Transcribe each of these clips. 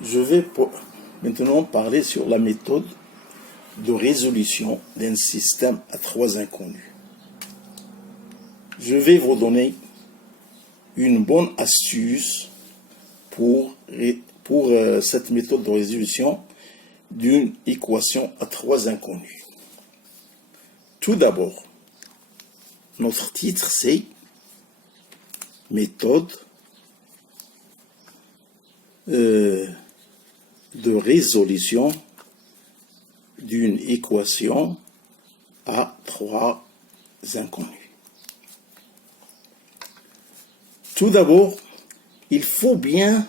Je vais maintenant parler sur la méthode de résolution d'un système à trois inconnus. Je vais vous donner une bonne astuce pour cette méthode de résolution d'une équation à trois inconnus. Tout d'abord, notre titre c'est méthode de résolution d'une équation à trois inconnus. Tout d'abord, il faut bien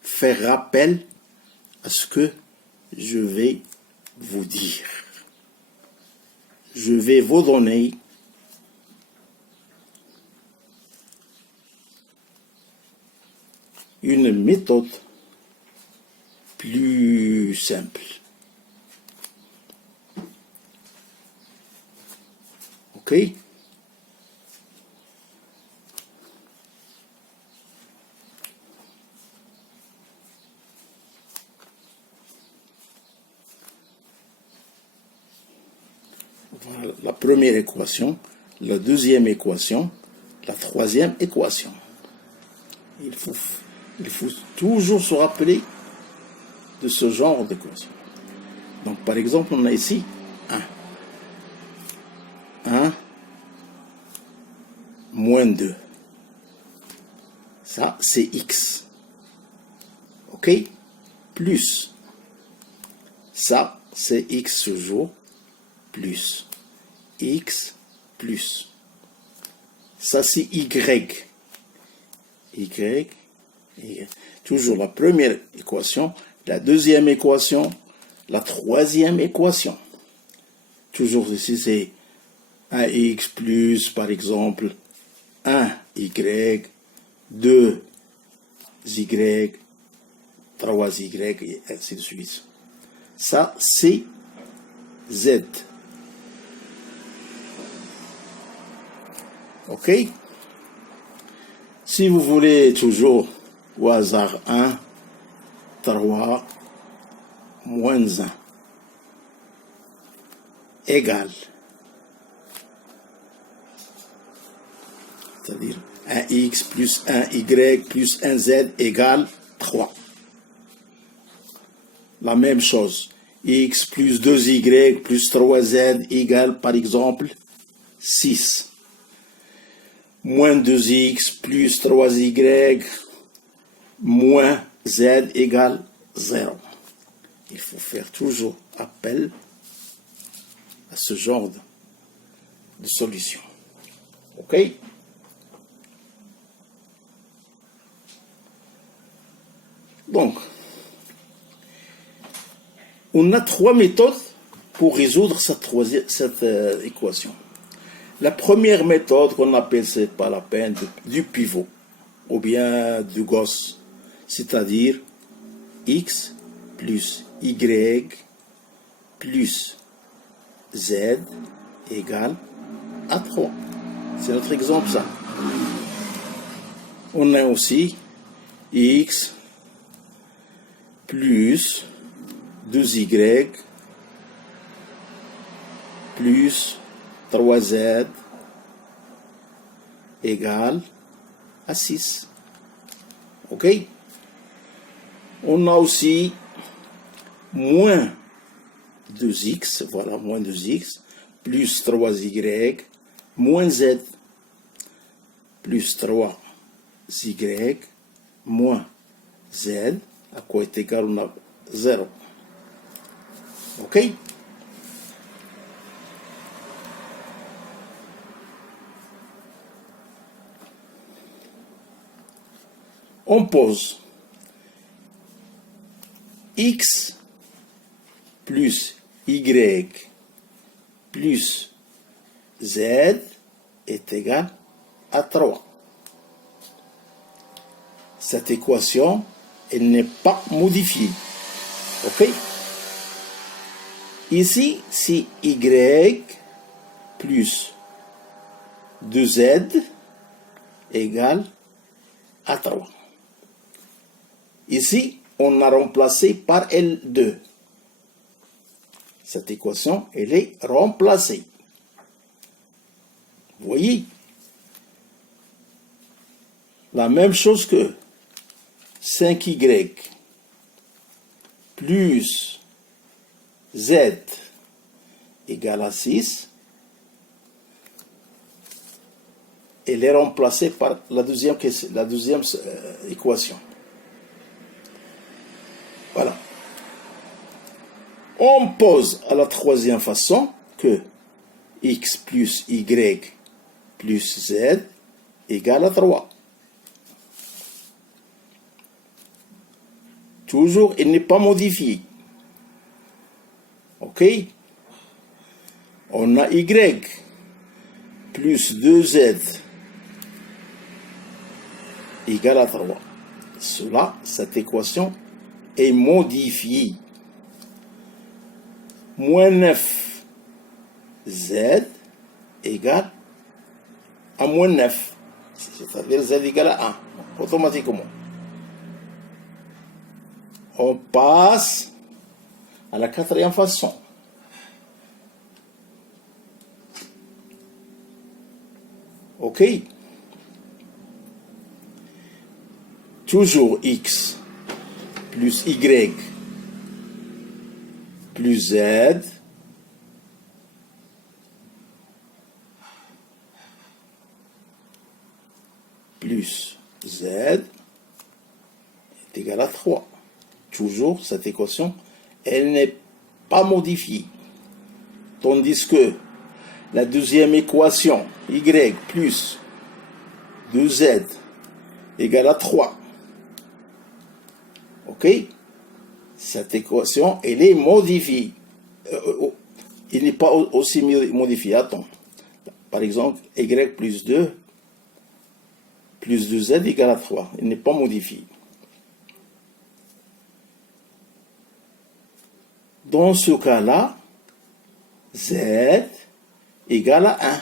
faire rappel à ce que je vais vous dire. Je vais vous donner une méthode plus simple. OK? Voilà la première équation, la deuxième équation, la troisième équation. Il faut toujours se rappeler de ce genre d'équation. Donc, par exemple, on a ici 1 moins 2. Ça, c'est x. OK? Plus. Ça, c'est x toujours. Plus. X plus. Ça, c'est y. Y. Toujours la première équation, la deuxième équation, la troisième équation. Toujours ici, c'est 1x plus, par exemple, 1y, 2y, 3y, et ainsi de suite. Ça, c'est z. OK? Si vous voulez toujours au hasard 1, 3, moins 1, égale. C'est-à-dire 1x plus 1y plus 1z égale 3. La même chose. X plus 2y plus 3z égale par exemple 6. Moins 2x plus 3y moins z égale 0. Il faut faire toujours appel à ce genre de solution. OK? Donc, on a trois méthodes pour résoudre cette équation. La première méthode qu'on appelle, c'est pas la peine, du pivot, ou bien du Gauss, c'est-à-dire x plus y plus z égale à 3. C'est notre exemple, ça. On a aussi x plus 2y plus 3z égale à 6. OK? On a aussi moins 2x, voilà, moins 2x, plus 3y, moins z, plus 3y, moins z, à quoi est égal, on a 0. OK? On pose x plus y plus z est égal à 3. Cette équation, elle n'est pas modifiée. OK? Ici, c'est y plus 2z égale à 3. Ici, on a remplacé par L2. Cette équation, elle est remplacée. Vous voyez? La même chose que 5y plus z égale à 6, elle est remplacée par la deuxième équation. Voilà. On pose à la troisième façon que x plus y plus z égale à 3. Toujours, il n'est pas modifié. OK? On a y plus 2z égale à 3. Cela, cette équation est modifiée. Moins 9z égale à moins 9. C'est-à-dire z égale à 1, automatiquement. On passe à la quatrième façon. OK? Toujours x plus y plus z plus z est égal à 3. Toujours, cette équation, elle n'est pas modifiée. Tandis que la deuxième équation, y plus 2z égale à 3. OK? Cette équation, elle est modifiée. Il n'est pas aussi modifié. Attends. Par exemple, y plus 2 plus 2z égale à 3. Il n'est pas modifié. Dans ce cas-là, z égale à 1.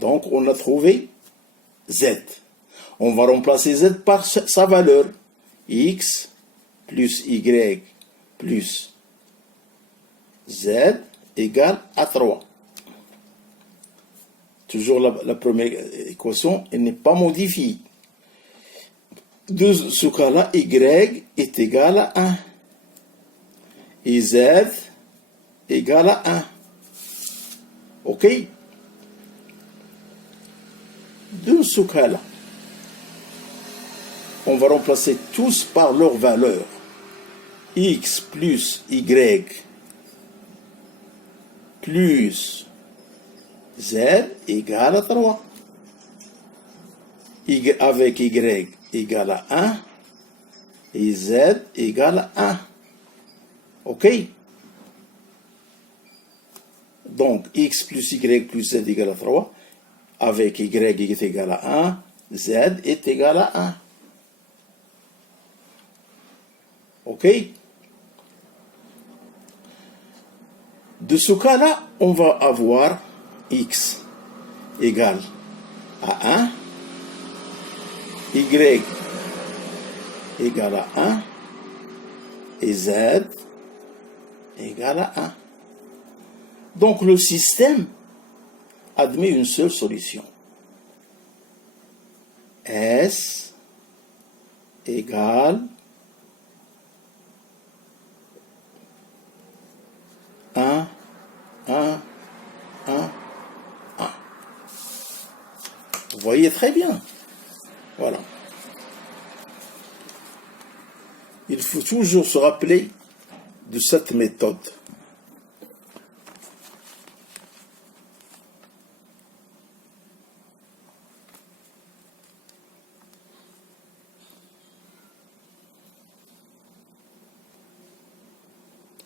Donc, on a trouvé z. On va remplacer z par sa valeur. X plus y plus z égale à 3. Toujours la première équation, elle n'est pas modifiée. De ce cas-là, y est égal à 1. Et z égale à 1. OK? De ce cas-là, on va remplacer tous par leur valeur. X plus y plus z égale à 3. Y avec y égale à 1 et z égale à 1. OK? Donc, x plus y plus z égale à 3. Avec y est égal à 1, z est égal à 1. OK? De ce cas-là, on va avoir x égale à 1, y égale à 1 et z égale à 1. Donc le système admet une seule solution. S égale 1, 1, 1, 1. Vous voyez très bien. Voilà. Il faut toujours se rappeler de cette méthode.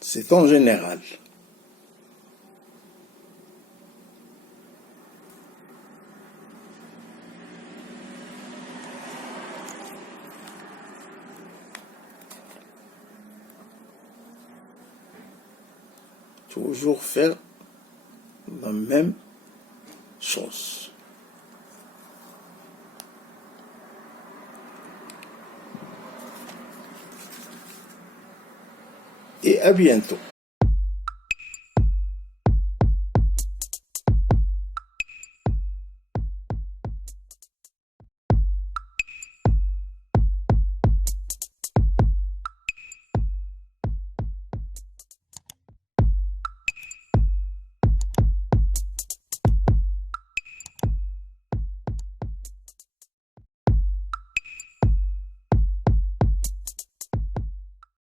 C'est en général. Toujours faire la même chose. et à bientôt.